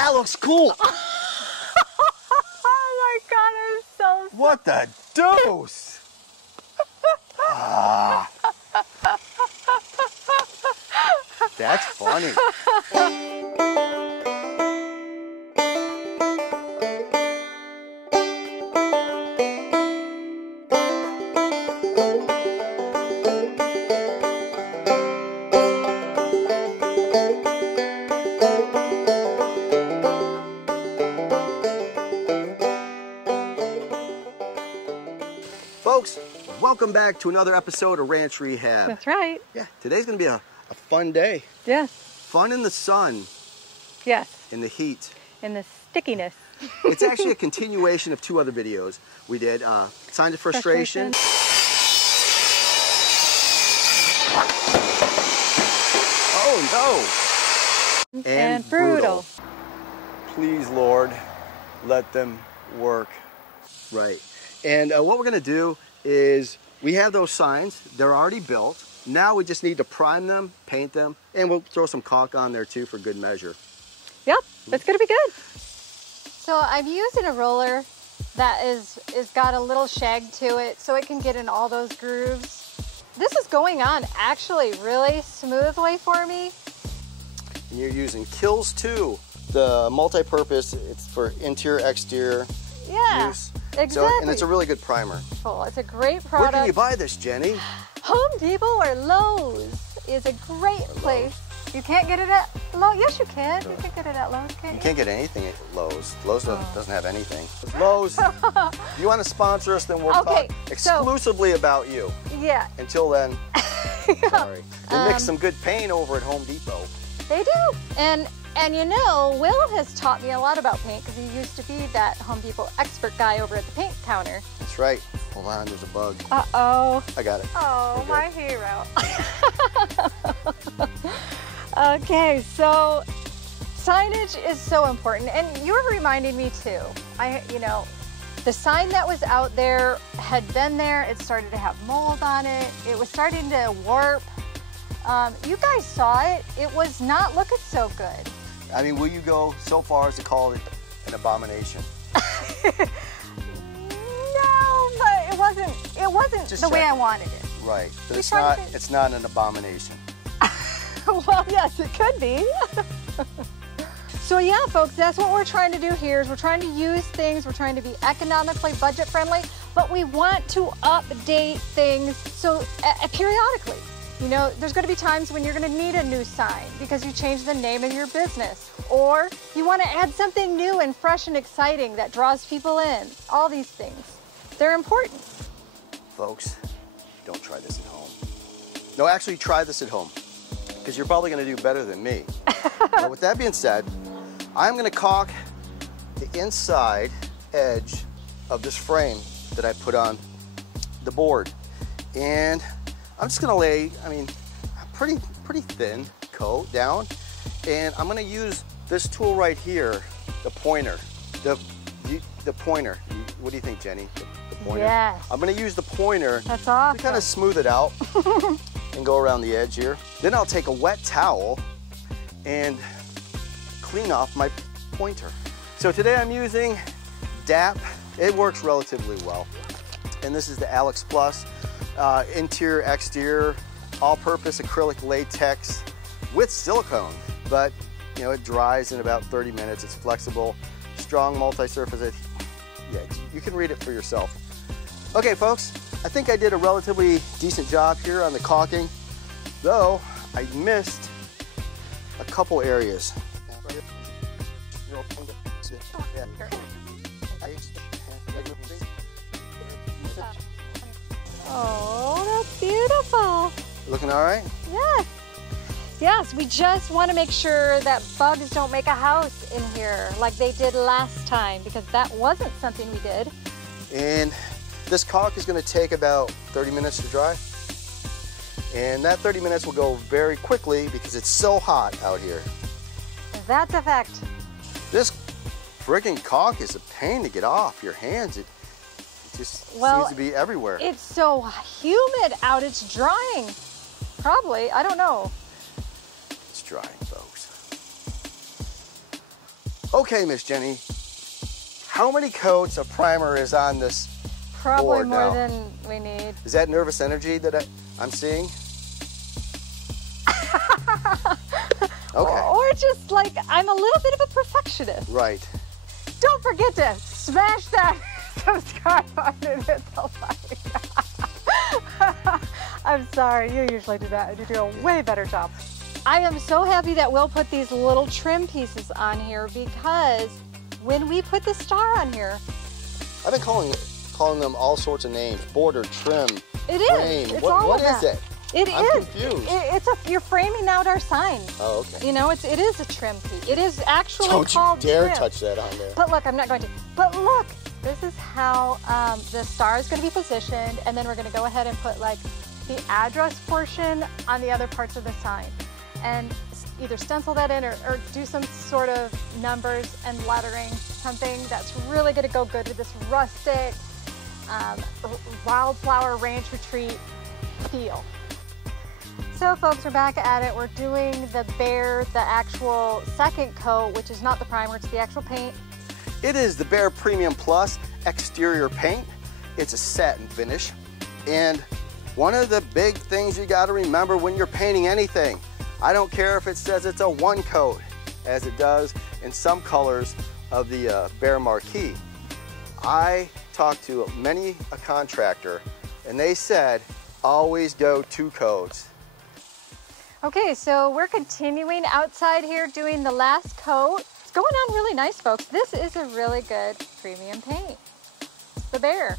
That looks cool. Oh my God, I'm so sorry. What the deuce? That's funny. Folks, welcome back to another episode of Ranch Rehab. That's right. Yeah, today's gonna be a fun day. Yes. Fun in the sun. Yes. In the heat. In the stickiness. It's actually a continuation of two other videos we did. Signs of frustration. Oh no! And brutal. Please, Lord, let them work. Right. And what we're gonna do is, we have those signs, they're already built. Now we just need to prime them, paint them, and we'll throw some caulk on there too for good measure. Yep, it's gonna be good. So I'm using a roller that is got a little shag to it so it can get in all those grooves. This is going on actually really smoothly for me. And you're using KILZ 2, the multi-purpose, it's for interior, exterior use. Exactly. So, and it's a really good primer. Cool. It's a great product. Where can you buy this, Jenny? Home Depot or Lowe's is a great place. You can't get it at Lowe's. Yes, you can. You can get it at Lowe's, can't you? You can't get anything at Lowe's. Lowe's doesn't have anything. Lowe's, if you want to sponsor us, then we'll talk exclusively about you. Yeah. Until then, sorry. They mix some good paint over at Home Depot. They do. And you know, Will has taught me a lot about paint because he used to be that Home Depot expert guy over at the paint counter. That's right. Hold on, there's a bug. Uh-oh. I got it. Oh, my hero. Okay, so signage is so important, and you were reminding me too. You know, the sign that was out there had been there. It started to have mold on it. It was starting to warp. You guys saw it. It was not looking so good. I mean, will you go so far as to call it an abomination? No, but it wasn't Just the way I wanted it. Right, but it's not an abomination. Well, yes, it could be. So yeah, folks, that's what we're trying to do here is we're trying to use things, we're trying to be economically budget friendly, but we want to update things so periodically. You know, there's going to be times when you're going to need a new sign because you changed the name of your business, or you want to add something new and fresh and exciting that draws people in. All these things, they're important. Folks, don't try this at home. No, actually try this at home because you're probably going to do better than me. Now, with that being said, I'm going to caulk the inside edge of this frame that I put on the board. And I'm just gonna lay, a pretty thin coat down, and I'm gonna use this tool right here, the pointer, the pointer. What do you think, Jenny? The pointer. Yes. I'm gonna use the pointer. That's awesome. To kind of smooth it out and go around the edge here. Then I'll take a wet towel and clean off my pointer. So today I'm using Dap. It works relatively well, and this is the Alex Plus. Interior, exterior, all-purpose acrylic latex with silicone, but you know, it dries in about 30 minutes. It's flexible, strong multi-surface. Yeah, you can read it for yourself. Okay, folks, I think I did a relatively decent job here on the caulking, though I missed a couple areas. Oh, that's beautiful. Looking all right? Yes. Yes, we just want to make sure that bugs don't make a house in here like they did last time, because that wasn't something we did. And this caulk is going to take about 30 minutes to dry. And that 30 minutes will go very quickly because it's so hot out here. That's a fact. This freaking caulk is a pain to get off your hands. It just seems to be everywhere. It's so humid out, it's drying. Probably, I don't know. It's drying, folks. Okay, Miss Jenny, how many coats of primer is on this Probably board more now? than we need. Is that nervous energy that I'm seeing? Okay. Or just like, I'm a little bit of a perfectionist. Right. Don't forget to smash that subscribe button and hit the like. I'm sorry, you usually do that and you do a way better job. I am so happy that Will put these little trim pieces on here, because when we put the star on here, I've been calling them all sorts of names. Border, trim, it frame. is. It's what all of is that. it? I'm confused. You're framing out our sign. Oh, okay. You know, it is a trim piece. It is actually Don't called you dare trim. touch that on there. But look, I'm not going to. But look, this is how the star is going to be positioned, and then we're going to go ahead and put like the address portion on the other parts of the sign, and either stencil that in or do some sort of numbers and lettering, something that's really going to go good with this rustic wildflower ranch retreat feel. So folks, we're back at it. We're doing the actual second coat, which is not the primer, it's the actual paint. It is the BEHR Premium Plus exterior paint. It's a satin finish. And one of the big things you got to remember when you're painting anything, I don't care if it says it's a one coat, as it does in some colors of the BEHR marquee. I talked to many a contractor, and they said, always go 2 coats. Okay, so we're continuing outside here doing the last coat. It's going on really nice, folks. This is a really good premium paint, the BEHR.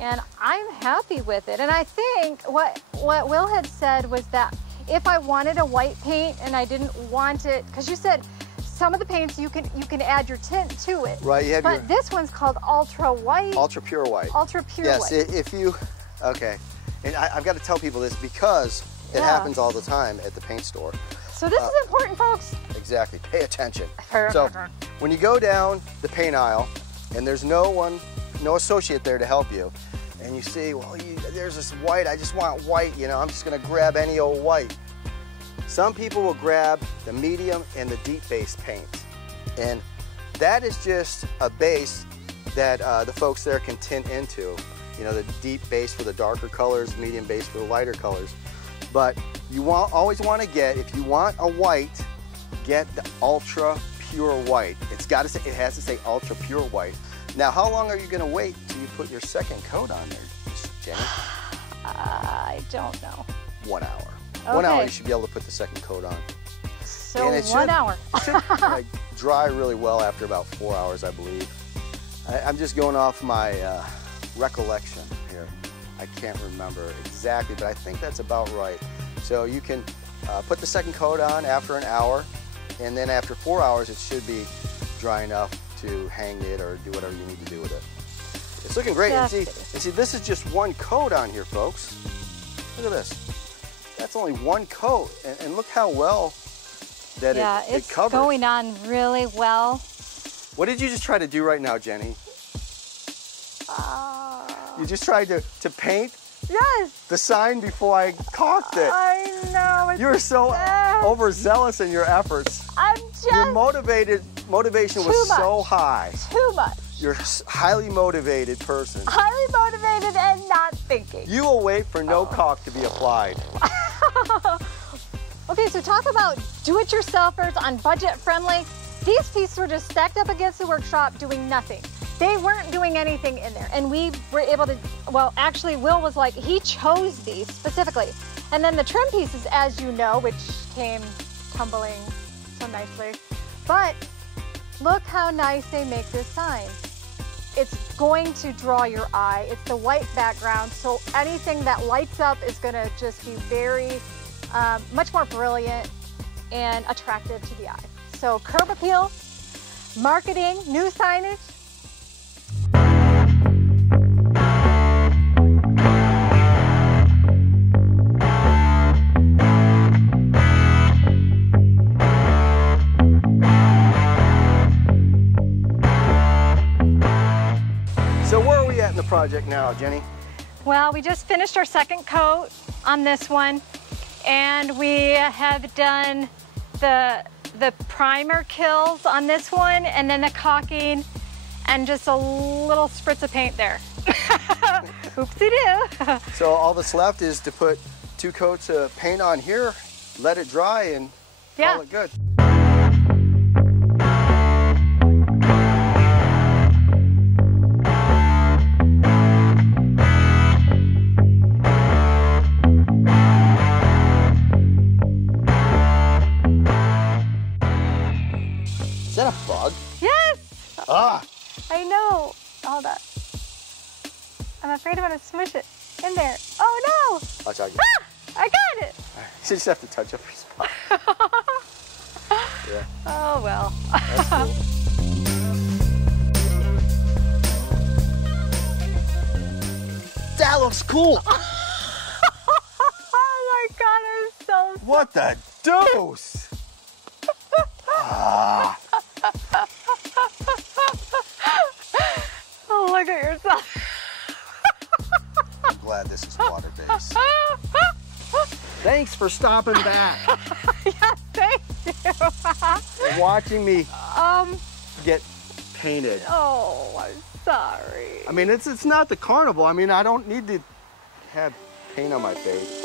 And I'm happy with it. And I think what Will had said was that if I wanted a white paint and I didn't want it, because you said some of the paints you can add your tint to it. Right, you have but this one's called ultra white. Ultra pure white. Ultra pure white. Yes, if you, okay. And I've got to tell people this because it happens all the time at the paint store. So this is important, folks. Exactly, pay attention. So when you go down the paint aisle and there's no associate there to help you, and you see, well, there's this white, I just want white, you know, I'm just gonna grab any old white. Some people will grab the medium and the deep base paints. And that is just a base that the folks there can tint into. You know, the deep base for the darker colors, medium base for the lighter colors. But you always want to get, if you want a white, get the ultra pure white. It has to say ultra pure white. Now, how long are you going to wait till you put your second coat on there, Jenny? I don't know. 1 hour. Okay. 1 hour, you should be able to put the second coat on. So and it 1 hour. It should like, dry really well after about 4 hours, I believe. I'm just going off my recollection here. I can't remember exactly, but I think that's about right. So you can put the second coat on after an hour, and then after 4 hours, it should be dry enough to hang it or do whatever you need to do with it. It's looking great. And see, this is just one coat on here, folks. Look at this. That's only one coat, and look how well that it covers. It's going on really well. What did you just try to do right now, Jenny? You just tried to paint the sign before I caulked it. I know. You're so overzealous in your efforts. Your motivation was so high. Too much. You're a highly motivated person. Highly motivated and not thinking. You will wait for no caulk to be applied. Okay, so talk about do-it-yourselfers on budget friendly. These pieces were just stacked up against the workshop doing nothing. They weren't doing anything in there. And we were able to, well, actually Will was like, he chose these specifically. And then the trim pieces, as you know, which came tumbling so nicely. But look how nice they make this sign. It's going to draw your eye. It's the white background, so anything that lights up is gonna just be very, much more brilliant and attractive to the eye. So curb appeal, marketing, new signage. So where are we at in the project now, Jenny? Well, we just finished our second coat on this one, and we have done the the primer KILZ on this one, and then the caulking, and just a little spritz of paint there. Oopsie-doo. So all that's left is to put 2 coats of paint on here, let it dry, and call it good. Is that a bug? Yes! Ah! I know. Hold on. I'm afraid I'm gonna smush it in there. Oh no! Watch out. Ah! I got it! You just have to touch up your spot. Yeah. Oh well. That's cool. That looks cool! Oh my god, I'm so sorry. What the deuce? Ah. Oh, look at yourself. I'm glad this is water-based. Thanks for stopping back. Yeah, thank you. And watching me get painted. Oh, I'm sorry. I mean, it's not the carnival. I mean, I don't need to have paint on my face.